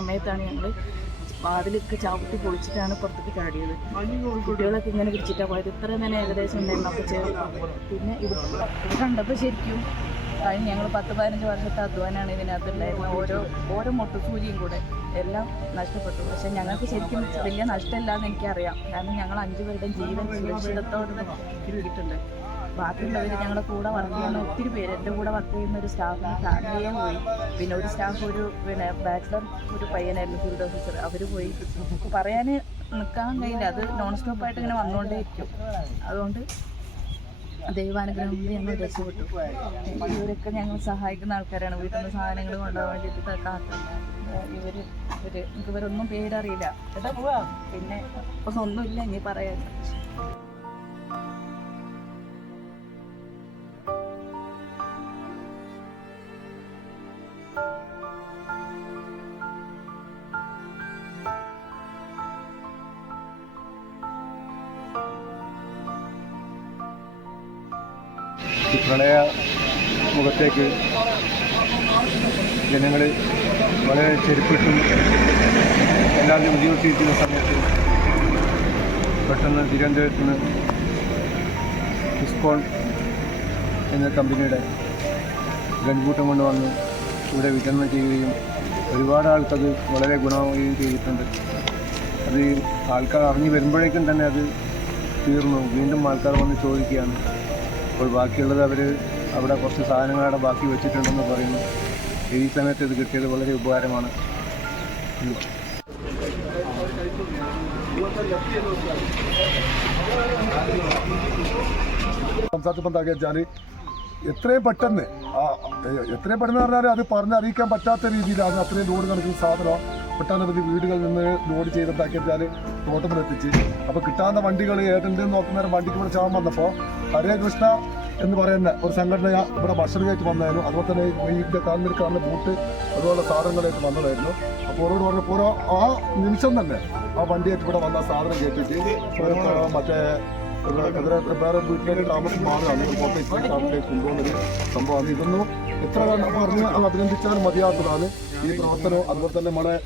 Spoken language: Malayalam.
സമയത്താണ് ഞങ്ങൾ വാതിലൊക്കെ ചവിട്ടി പൊളിച്ചിട്ടാണ് പുറത്തേക്ക് ചാടിയത്. കുട്ടികളൊക്കെ ഇങ്ങനെ പിടിച്ചിട്ടാണ് പോയത്. ഇത്ര തന്നെ ഏകദേശം ഉണ്ടായിരുന്നു. അപ്പോൾ പിന്നെ ഇത് കണ്ടപ്പോൾ ശരിക്കും കഴിഞ്ഞ് ഞങ്ങൾ 10-15 വർഷത്തെ അധ്വാനമാണ് ഇതിനകത്തുണ്ടായിരുന്നത്. ഓരോ മുട്ടുസൂചിയും കൂടെ എല്ലാം നഷ്ടപ്പെട്ടു. പക്ഷെ ഞങ്ങൾക്ക് ശരിക്കും വലിയ നഷ്ടമില്ലാന്ന് എനിക്കറിയാം. കാരണം ഞങ്ങൾ 5 പേരുടെയും ജീവൻ സുരക്ഷിതത്തോടെ കിട്ടിയിട്ടുണ്ട്. ബാക്കിയുള്ളവർ ഞങ്ങളുടെ കൂടെ വർക്ക് ചെയ്യുന്ന ഒത്തിരി പേര്, എൻ്റെ കൂടെ വർക്ക് ചെയ്യുന്ന ഒരു സ്റ്റാഫിന് ഫാമിലിയെ പോയി. പിന്നെ ഒരു സ്റ്റാഫ് ബാച്ചിലർ ഒരു പയ്യനായിരുന്നു, ഫീൽഡ് ഓഫീസർ. അവർ പോയി. പറയാൻ നിൽക്കാൻ കഴിയില്ല. അത് നോൺ സ്റ്റോപ്പായിട്ട് ഇങ്ങനെ വന്നുകൊണ്ടേ ഇരിക്കും. അതുകൊണ്ട് ദൈവാനുഗ്രഹം കൊണ്ട് ഞങ്ങൾ രക്ഷപ്പെട്ടു. ഇവരൊക്കെ ഞങ്ങൾ സഹായിക്കുന്ന ആൾക്കാരാണ്. വീട്ടിൽ നിന്ന് സാധനങ്ങൾ കൊണ്ടുപോകാൻ വേണ്ടിയിട്ട് ഇവരൊന്നും പേരറിയില്ല. പിന്നെ ഒന്നുമില്ല ഇനി പറയാൻ. ഈ പ്രളയ മുഖത്തേക്ക് ജനങ്ങൾ വളരെ ചെരുപ്പിട്ടും എല്ലാവരും ബുദ്ധിമുട്ടിയിരിക്കുന്ന സമയത്ത് പെട്ടെന്ന് തിരുവനന്തപുരത്ത് നിന്ന് ഇസ്കോൺ എന്ന കമ്പനിയുടെ ഗൺകൂട്ടം കൊണ്ടുവന്ന് ഇവിടെ വിതരണം ചെയ്യുകയും ഒരുപാട് ആൾക്കത് വളരെ ഗുണമാവുകയും ചെയ്തിട്ടുണ്ട്. അത് ആൾക്കാർ അറിഞ്ഞു വരുമ്പോഴേക്കും തന്നെ അത് തീർന്നു. വീണ്ടും ആൾക്കാർ വന്ന് ചോദിക്കുകയാണ്. അപ്പോൾ ബാക്കിയുള്ളത് അവർ അവിടെ കുറച്ച് സാധനങ്ങളവിടെ ബാക്കി വെച്ചിട്ടുണ്ടെന്ന് പറയുന്നു. ഈ സമയത്ത് ഇത് കിട്ടിയത് വളരെ ഉപകാരമാണ്. സംസാരിച്ചപ്പോൾ എന്താ വെച്ചാൽ എത്രയും പെട്ടെന്ന് പറഞ്ഞാൽ അത് പറഞ്ഞറിയിക്കാൻ പറ്റാത്ത രീതിയിലാണ് അത്രയും ലോഡ് കണക്കുന്ന സാധനം പെട്ടെന്ന് വീടുകളിൽ നിന്ന് ലോഡ് ചെയ്തെന്താക്കി വെച്ചാൽ തോട്ടത്തിലെത്തിച്ച്. അപ്പോൾ കിട്ടാവുന്ന വണ്ടികൾ ഏതെങ്കിലും നോക്കുന്നേരം വണ്ടിക്ക് ഇവിടെ ചാവാൻ വന്നപ്പോൾ ഹരേ കൃഷ്ണ എന്ന് പറയുന്ന ഒരു സംഘടന ഇവിടെ ഭക്ഷണമായിട്ട് വന്നായിരുന്നു. അതുപോലെ തന്നെ ഇതിൻ്റെ കാണുന്ന ബൂട്ട് അതുപോലെ സാധനങ്ങളായിട്ട് വന്നതായിരുന്നു. അപ്പോൾ ഓരോട് പറഞ്ഞപ്പോൾ ആ നിമിഷം തന്നെ ആ വണ്ടിയായിട്ട് ഇവിടെ വന്ന സാധനം കേട്ടിട്ട് മറ്റേ വേറെ വീട്ടിലേക്ക് താമസം മാറുകയാണ്. പുറത്തേക്ക് കൊണ്ടുപോകുന്നൊരു സംഭവമാണ്. ഇതൊന്നും എത്ര പറഞ്ഞ് അഭിനന്ദിച്ചാലും മതിയാത്തതാണ് ഈ പ്രവർത്തനം. അതുപോലെ തന്നെ നമ്മുടെ